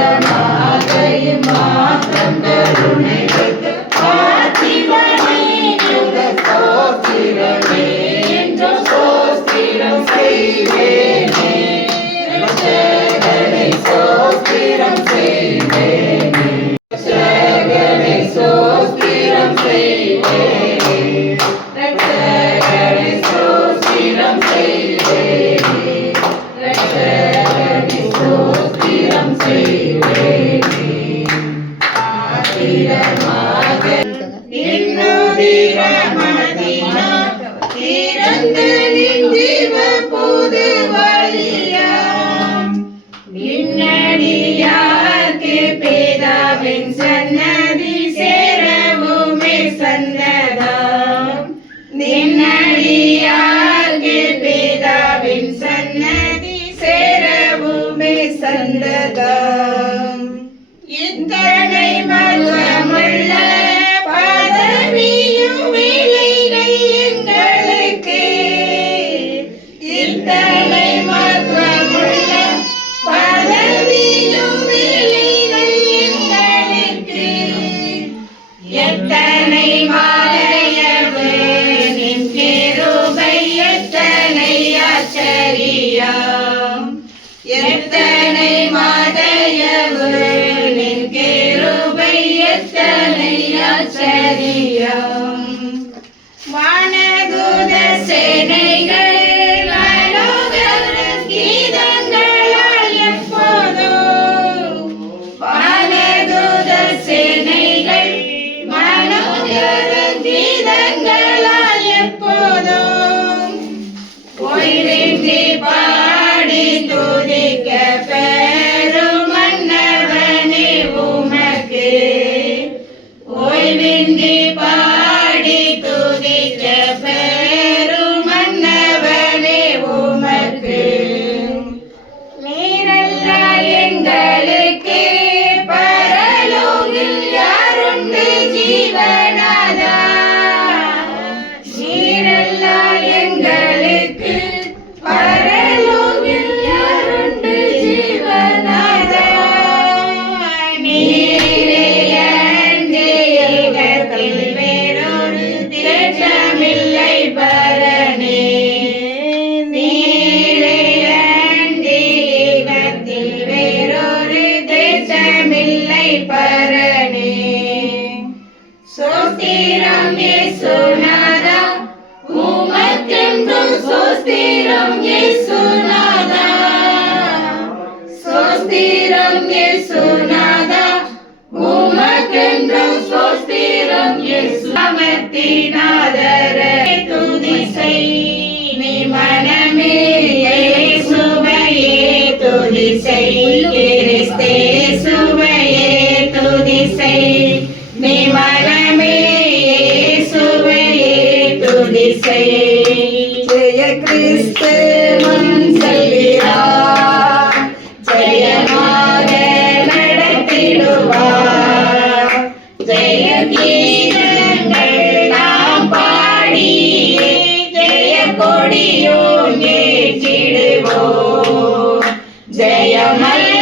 ஆத்திரமாகையும் மாற்றம் கருணை வைத்து ஆத்திரமே யுக சோத்திரமே என்று சோஸ்திரம் செய்வேனே ரட்சகனை சோஸ்திரம் செய்வேனே ரட்சகனை சோஸ்திரம் செய்வேனே ரட்சகனை சோஸ்திரம் செய்வேனே ரட்சகனை சோஸ்திரம் செய்வேனே ஆத்திரமாக இன்னுதிர மனதினால் திறந்த நிஜீவ புது வழியாம் நின்னடியார்க்கு பிதாவின் சன்னதி சேரவுமே சன்னதாம் நின்னடியார்க்கு பிதாவின் சன்னதி சேரவுமே சன்னதாம் இத்தனை மகமுள்ள பதவியும் விலைகள் எங்களுக்கு இத்தனை மகமுள்ள பதவியும் விலைகள் எங்களுக்கு எத்தனை மாலையவு நின் கிருபை எத்தனை ஆச்சரியம் எத்தனை மாதையவு நின் கிருபை எத்தனை ஆச்சரியம் வானதூத சேனைகள் மனோகர கீதங்களால் எப்போதும் வானதூத சேனைகள் மனோகர கீதங்களால் எப்போதும் ஓய்வின்றி பாடி துதிக்க பெரும் மன்னவனே உமக்கு ஓய்வின்றி பாடி துதிக்க பெரும் மன்னவனே உமக்கு நீரல்லால் எங்களுக்கு பரலோகில் யாருண்டு ஜீவனாதா நீரல்லால் எங்களுக்கு பரலோகில் யாருண்டு ஜீவனாதா நீரே அன்றி இகத்தில் வேறொரு தேற்றமில்லை பரனே நீரே அன்றி இகத்தில் வேறொரு தேற்றமில்லை பரனே சோஸ்திரம் இயேசுநாதா உமக்கென்றும் சோஸ்திரம் இயேசுநாதா சோஸ்திரம் இயேசுநாதா உமக்கென்றும் சோஸ்திரம் இயேசு நாமத்தினாதரே துதி செய் நீ மனமே இயேசுவையே துதி செய் கிறிஸ்தேசுவையே துதி செய் நீ மனமே இயேசுவையே துதி செய் ஜெய கிறிஸ்து முன் செல்கிறார் ஜெயமாக நடத்திடுவார் ஜெய கீதங்கள் நாம் பாடி ஜெய கொடியோன் ஏற்றிடுவோம் ஜெயமல்